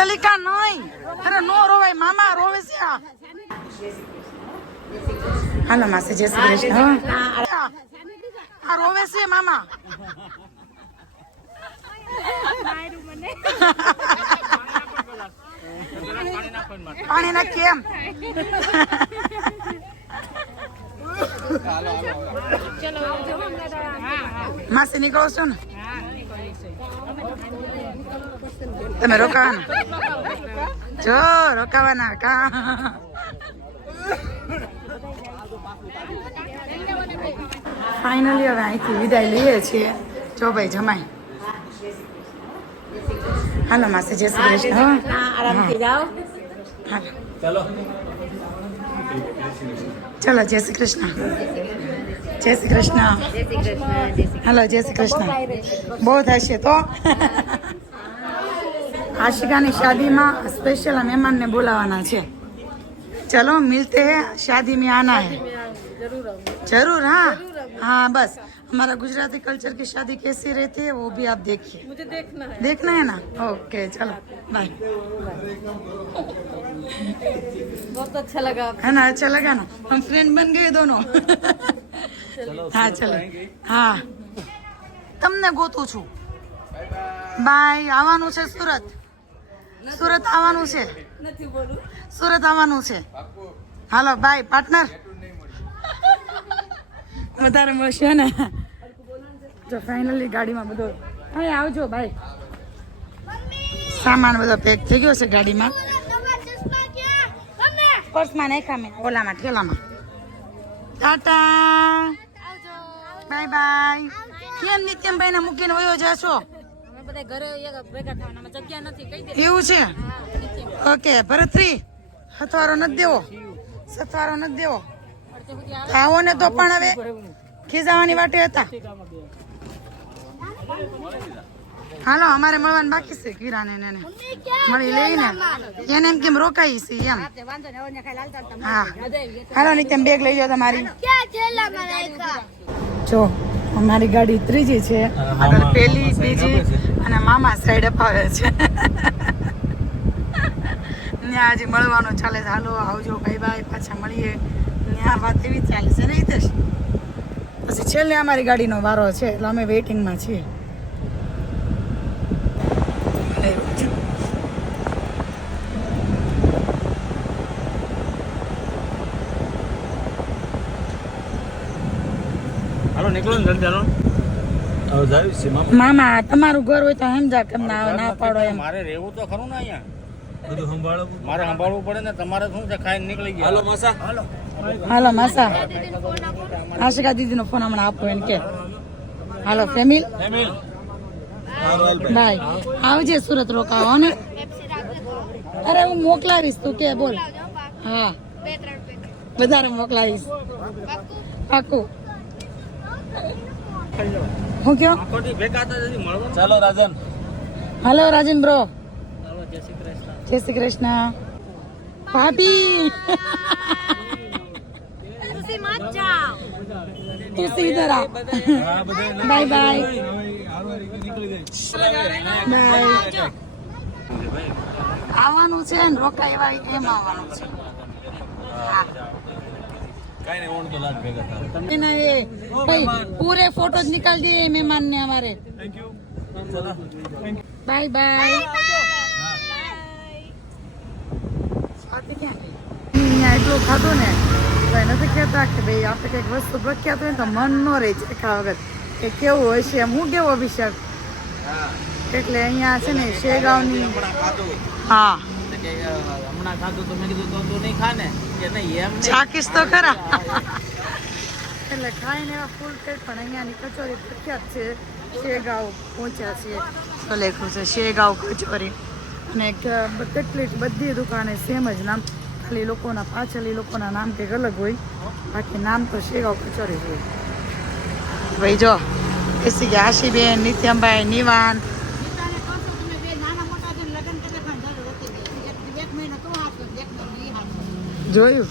તલિકા નહીં, અરે નો રોવાય, મામા રોવે છે. હાલો માસી, જય શ્રી કૃષ્ણ. આ રોવે છે મામા. પાણી નાખી એમ. માસી નીકળો છો ને? તમે રોકાવાના? જો રોકાવાના કા? ફાઇનલી હવે અહીંથી વિદાય લઈએ છીએ. જો ભાઈ જમાઈ. હાલો માસી, જય શ્રી કૃષ્ણ. આરામથી જાઓ. ચલો ચલો, જય શ્રી કૃષ્ણ. જય શ્રી કૃષ્ણ. હાલો, જય શ્રી કૃષ્ણ. બહુ થશે તો. આશિકાની શાદીમાં સ્પેશિયલ મહેમાનને બોલાવાના છે. चलो मिलते हैं, शादी में आना है जरूर. हाँ हाँ, बस हमारा गुजराती कल्चर की शादी कैसी रहती है वो भी आप देखिए. मुझे देखना है ना. ओके चलो बाय. बहुत अच्छा लगा, है ना? अच्छा लगा ना? हम फ्रेंड बन गए दोनों. हाँ चलो. हाँ તમને ગોતું છું. બાય. આવવાનું છે સુરત. સુરત આવવાનું છે. સુરત આવવાનું છે. હાલો બાય પાર્ટનર. વધારે મળશે ને. જો ફાઇનલી ગાડીમાં બધો અહીં આવજો ભાઈ. સામાન બધો પેક થઈ ગયો છે ગાડીમાં. પર્સમાં નાખ્યા મેં, ઓલામાં ઠેલામાં. Tata bye bye. કેમ નિત્યમભાઈ ને મૂકીને વયો જાશો? એવું છે? ઓકે ભરતરી, સથવારો નથી દેવો. સથવારો નથી દેવો. આવો ને તો પણ હવે ખીજાવાની વાટે હતા. હાલો, અમારે મળવાનું બાકી છે. કિરાને એને મળી લઈને એને એમ કેમ રોકાઈ છે એમ. હા હાલો નિત્યમ, બેગ લઈ જાઓ તમારી. જો અમારી ગાડી ત્રીજી છે, આગળ પહેલી, બીજી અને મામા સાઈડ અપાવે છે. ત્યાં હજી મળવાનું ચાલે છે. હાલો આવજો, બાય બાય, પાછા મળીએ. ત્યાં વાત એવી ચાલે છે ને હિતેશ. પછી છેલ્લે અમારી ગાડીનો વારો છે એટલે અમે વેઇટિંગમાં છીએ. મામા તમારું ઘર હોય તો સમજા કેમ ના પાડો એમ. મારે રહેવું તો ખરું ને અહીંયા. બધું સંભાળવું મારે સંભાળવું પડે ને. તમારે શું છે, ખાઈને નીકળી ગયા. હાલો માસા. હાલો માસા. આશિકા દીદીનો ફોન હમણાં આપો એને કે. હાલો ફેમિલ બાય. આવજે સુરત રોકાવો ને. અરે હું મોકલાવીશ, તું કે બોલ. હા વધારે મોકલાવીશ પાકું. હું કયો? ચાલો રાજન. હાલો રાજન બ્રો. જય શ્રી કૃષ્ણ. ભાભી તું સીધર આ. Bye bye. આવવાનું છે ને રોકાય એવા એમ આવવાનું છે. पूरे फोटोज निकाल दिए मेहमान ने हमारे. Bye bye. એટલું ખાધું ને નથી કહેતા કે ભાઈ આપણે કંઈક વસ્તુ પ્રખ્યાત હોય ને તો મન ન રહી જાય ખાવા વગર કે કેવું હોય છે એમ. હું કેવો અભિષેક એટલે અહીંયા છે ને શેગાવની. હા હમણાં ખાધું તો મેં કીધું તો નહીં ખા ને કે નહીં એમ ચાકીશ તો ખરા. એટલે ખાઈને એવા ફૂલ પેટ. પણ અહીંયાની કચોરી પ્રખ્યાત છે. શેગાવ પહોંચ્યા છીએ તો લખ્યું છે શેગાવ કચોરી. અને કેટલી બધી દુકાને સેમ જ નામ, ખાલી લોકોના પાછળ લોકોના નામ કંઈક અલગ હોય, બાકી નામ તો શેગાવ કચોરી હોય. ભાઈ જો બેસી ગયા આશીબેન, નિત્યમભાઈ, નિવાન. જોયું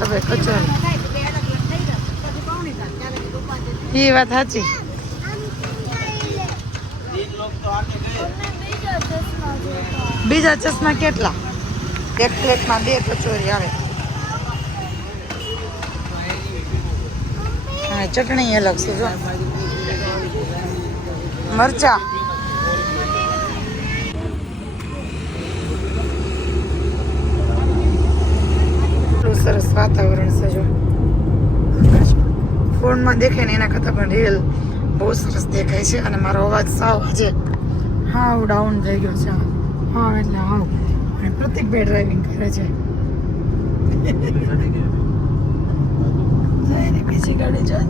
હવે કચોરી. એ વાત સાચી. બીજા ચશ્મા કેટલા? એક પ્લેટમાં 2 કચોરી આવે. અને ચટણી અલગ છે જો. મરચા. એટલું સરસ વાતાવરણ છે જો. ફોનમાં દેખાય ને એના કરતાં પણ રિયલ બહુ સરસ દેખાય છે. અને મારો અવાજ સાવ આજે હાવ ડાઉન થઈ ગયો છે. હાવ એટલે હાવ. અને પ્રતિકભાઈ ડ્રાઇવિંગ કરે છે. બીજી ગાડી જાય.